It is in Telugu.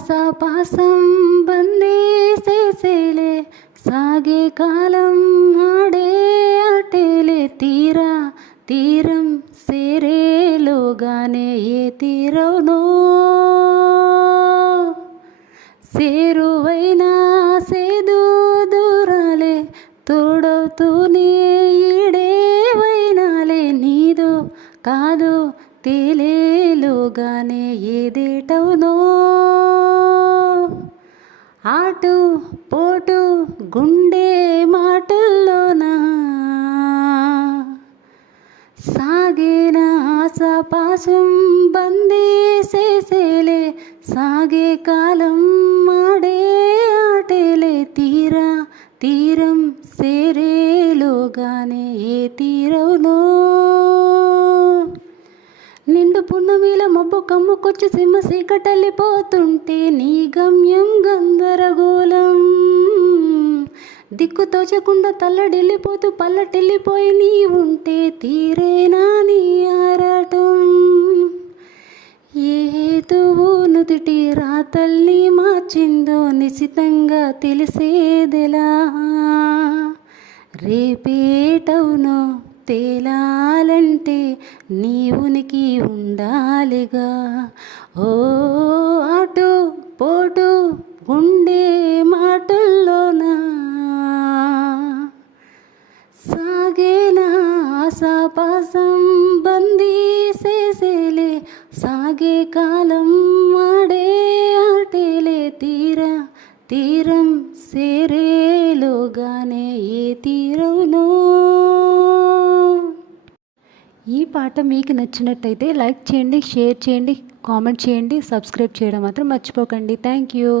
ఆశాపాసం బందీసేసేలే సాగే కాలం ఆడే ఆటేలే తీరం సేరేలోగానే ఏ తీరవునో సేరువైనా సేదు దూరాలే తోడవుతూనే ఈడేవైనాలే నీదో కాదో తేలేలోగానే ఏదేటవునో ఆటు పోటు గుండె మాటల్లోనా సాగేన ఆశాపాశం బందీసేసేలే సాగే కాలం ఆడే ఆటేలే తీరం సేరేలోగానే ఏ తీరవునో నిండు పున్నమిల మబ్బు కమ్ముకొచ్చి సింహ సీకటల్లిపోతుంటే నీ గమ్యం గందరగోళం దిక్కు తోచకుండా తల్లడిల్లిపోతూ పల్లటిల్లిపోయి నీ ఉంటే తీరేనా నీ ఆరాటం ఏ హేతువు నుదుటి రాతల్ని మార్చిందో నిశితంగా తెలిసేదెలా రేపేటవునో తేలాలంటే నీ ఉనికి ఉండాలిగా ఓ అటు పోటు గుండె మాటల్లోనా సాగేనా ఆశాపాసం బందీసేసేలే సాగే కాలం ఆడే ఆటేలే తీరం సేరేలోగానే ఏ తీరవునో. ఈ పాట మీకు నచ్చినట్టయితే లైక్ చేయండి, షేర్ చేయండి, కామెంట్ చేయండి, సబ్స్క్రైబ్ చేయడం మాత్రం మర్చిపోకండి. Thank you.